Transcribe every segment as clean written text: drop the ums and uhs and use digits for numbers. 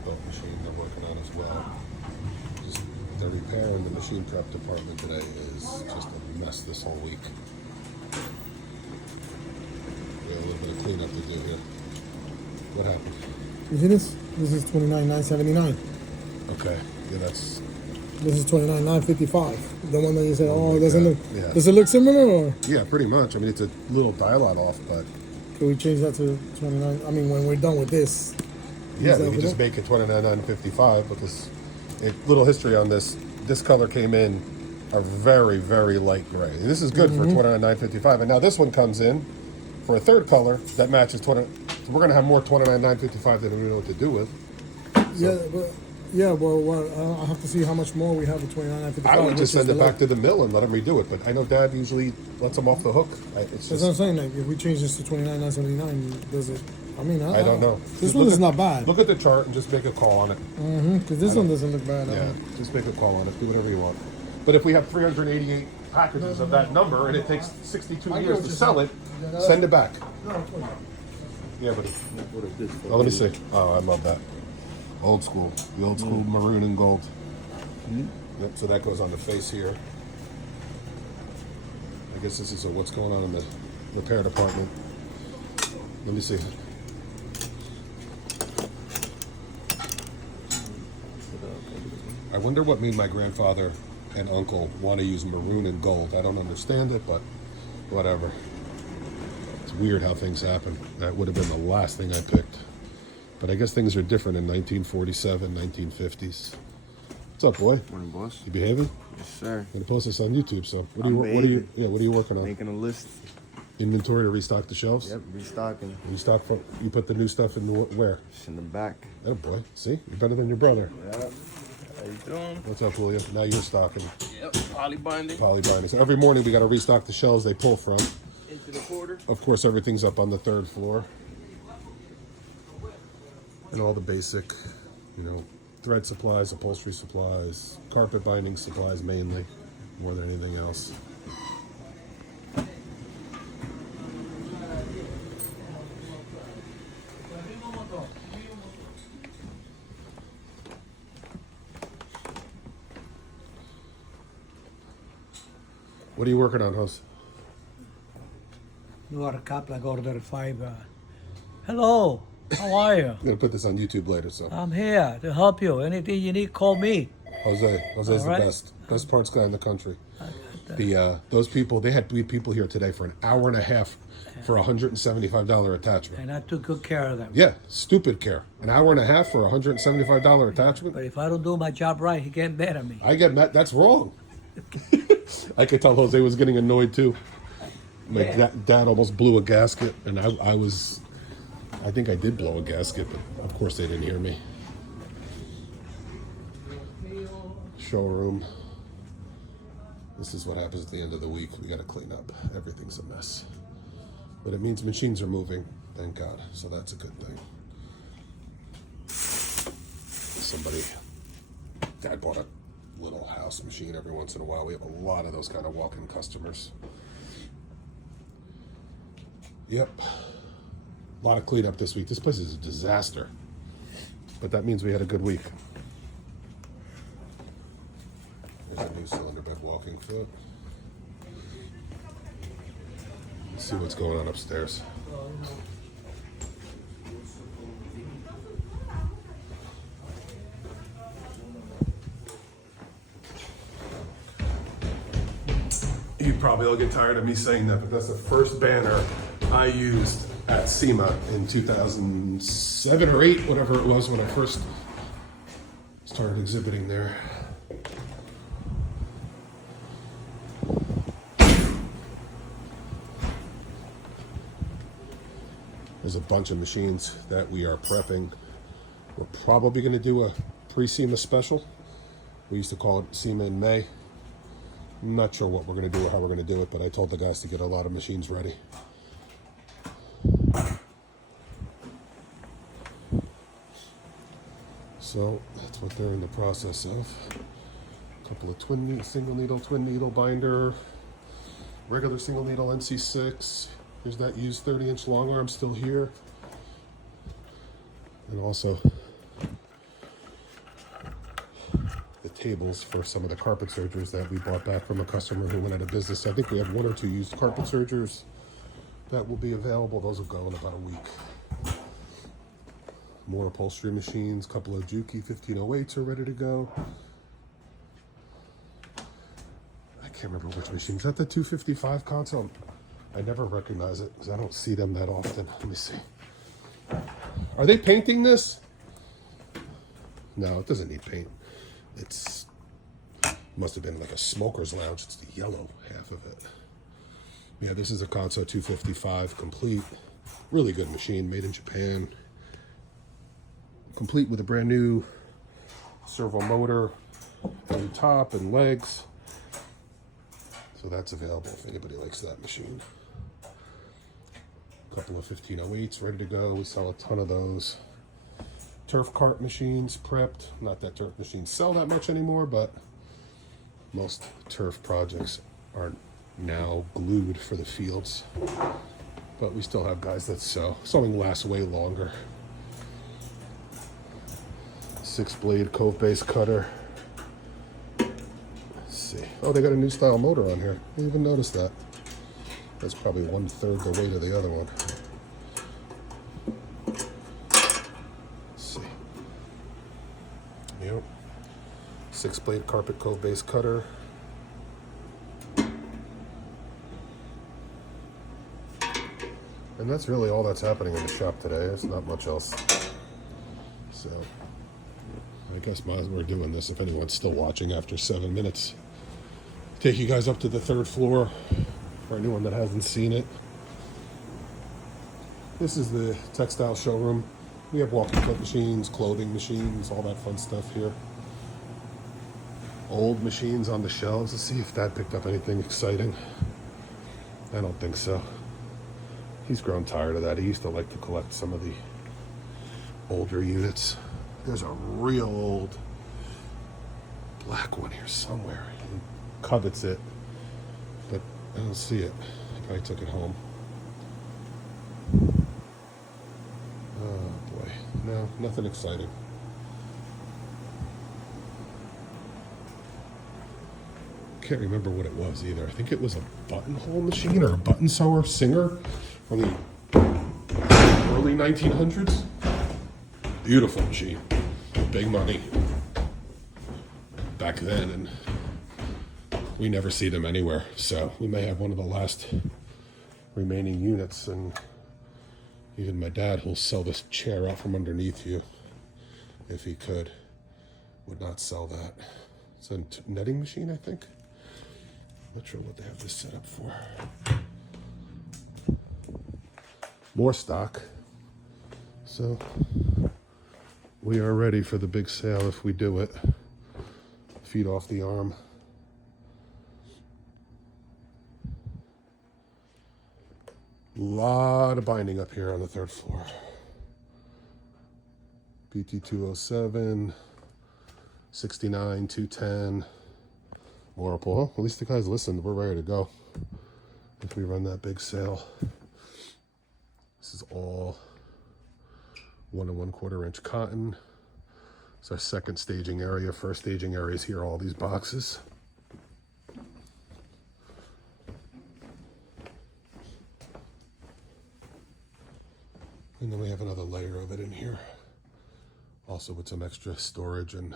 rebuilt machine they're working on as well. Just the repair in the machine prep department today is just a mess this whole week. We have a little bit of cleanup to do here. What happened? You see this? This is $29,979. Okay, yeah, that's... This is $29,955. The one that you said, oh, it doesn't look... Yeah. Does it look similar, or...? Yeah, pretty much. I mean, it's a little dial-out off, but... Can we change that to 29? I mean, when we're done with this. Yeah, we can just make it $29,955 because... little history on this. This color came in a very, very light gray. This is good for $29,955. And now this one comes in for a third color that matches 20... So we're going to have more $29,955 than we know what to do with. So. Yeah, well, I have to see how much more we have at $29,955. I would just send it back to the mill and let them redo it. But I know Dad usually lets them off the hook. That's what I'm saying. Like, if we change this to $29,979, does it? I mean, I don't know. This one is not bad. Look at the chart and just make a call on it. Because this one doesn't look bad. Yeah, just make a call on it. Do whatever you want. But if we have 388 packages of that number and it takes 62 years to sell it, send it back. Yeah, but what is this? Oh, let me see. Oh, I love that. Old school. The old school maroon and gold. Yep, so that goes on the face here. I guess this is what's going on in the repair department. Let me see. I wonder what made my grandfather and uncle want to use maroon and gold. I don't understand it, but whatever. It's weird how things happen. That would have been the last thing I picked. But I guess things are different in 1947, 1950s. What's up, boy? Morning, boss. You behaving? Yes, sir. I'm gonna post this on YouTube. So what are you working on? Making a list. Inventory to restock the shelves. Yep, restocking. You put the new stuff in where? Just in the back. Oh boy, see, you're better than your brother. Yep. How you doing? What's up, Julio? Now you're stocking. Yep. Poly binding. Poly binding. So every morning we got to restock the shelves they pull from. Into the quarter. Of course, everything's up on the third floor. And all the basic, thread supplies, upholstery supplies, carpet binding supplies mainly, more than anything else. What are you working on, Jose? Newark like order 5. Hello, how are you? I'm going to put this on YouTube later, so. I'm here to help you. Anything you need, call me. Jose's All right. the best parts guy in the country. Those people, they had people here today for an hour and a half for a $175 attachment. And I took good care of them. Yeah, stupid care. An hour and a half for a $175 attachment. But if I don't do my job right, he get mad at me. I get mad. That's wrong. I could tell Jose was getting annoyed too. My dad almost blew a gasket, and I think I did blow a gasket, but of course they didn't hear me. Showroom. This is what happens at the end of the week. We got to clean up. Everything's a mess. But it means machines are moving, thank God. So that's a good thing. Dad bought a little house machine every once in a while. We have a lot of those kind of walk-in customers. Yep. A lot of cleanup this week. This place is a disaster. But that means we had a good week. There's a new cylinder bed walking foot. Let's see what's going on upstairs. You probably will get tired of me saying that, but that's the first banner I used at SEMA in 2007 or 8, whatever it was, when I first started exhibiting there. There's a bunch of machines that we are prepping. We're probably going to do a pre-SEMA special. We used to call it SEMA in May. I'm not sure what we're going to do or how we're going to do it, but I told the guys to get a lot of machines ready. So that's what they're in the process of. A couple of single needle, twin needle binder, regular single needle NC6. Here's that used 30-inch long arm still here. And also tables for some of the carpet sergers that we bought back from a customer who went out of business. I think we have 1 or 2 used carpet sergers that will be available. Those will go in about a week. More upholstery machines, couple of Juki 1508s are ready to go. I can't remember which machine. Is that the 255 console? I never recognize it because I don't see them that often. Let me see. Are they painting this? No, it doesn't need paint. It's must have been like a smoker's lounge. It's the yellow half of it. Yeah, this is a Kanso 255 complete. Really good machine, made in Japan. Complete with a brand new servo motor, new top and legs. So that's available if anybody likes that machine. A couple of 1508s ready to go. We sell a ton of those. Turf cart machines prepped. Not that turf machines sell that much anymore, but most turf projects are now glued for the fields. But we still have guys that sew. Sewing lasts way longer. 6-blade cove base cutter. Let's see. Oh, they got a new style motor on here. I didn't even notice that. That's probably 1/3 the weight of the other one. Let's see. Yep. 6-blade carpet cove base cutter. And that's really all that's happening in the shop today. There's not much else. So I guess might as well we're doing this if anyone's still watching after 7 minutes. Take you guys up to the 3rd floor for anyone that hasn't seen it. This is the textile showroom. We have walking foot machines, clothing machines, all that fun stuff here. Old machines on the shelves. Let's see if Dad picked up anything exciting. I don't think so. He's grown tired of that. He used to like to collect some of the older units. There's a real old black one here somewhere. He covets it, but I don't see it. He probably took it home. Oh boy, no, nothing exciting. Can't remember what it was either. I think it was a buttonhole machine or a button sewer Singer from the early 1900s. Beautiful machine, big money back then, and we never see them anywhere. So we may have one of the last remaining units, and even my dad will sell this chair out from underneath you if he could. Would not sell that. It's a netting machine, I think. Not sure what they have this set up for. More stock. So we are ready for the big sale if we do it. Feet off the arm. Lot of binding up here on the 3rd floor. PT 207, 69, 210. Whirlpool. Well, at least the guys listened. We're ready to go if we run that big sale. This is all 1 1/4 inch cotton. It's our 2nd staging area. 1st staging area is here, all these boxes. And then we have another layer of it in here. Also with some extra storage and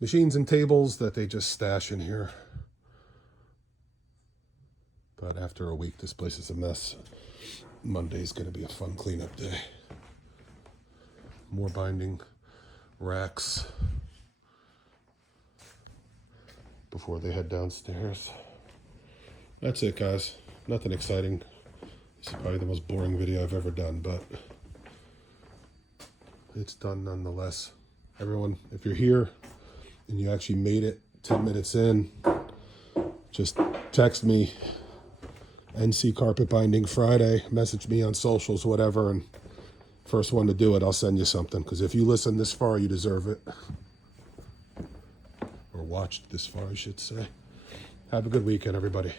machines and tables that they just stash in here. But after a week, this place is a mess. Monday's going to be a fun cleanup day. More binding racks before they head downstairs. That's it, guys. Nothing exciting. This is probably the most boring video I've ever done, but it's done nonetheless. Everyone, if you're here and you actually made it 10 minutes in, just text me, NC Carpet Binding Friday, message me on socials, whatever, and first one to do it, I'll send you something, because if you listen this far, you deserve it. Or watched this far, I should say. Have a good weekend, everybody.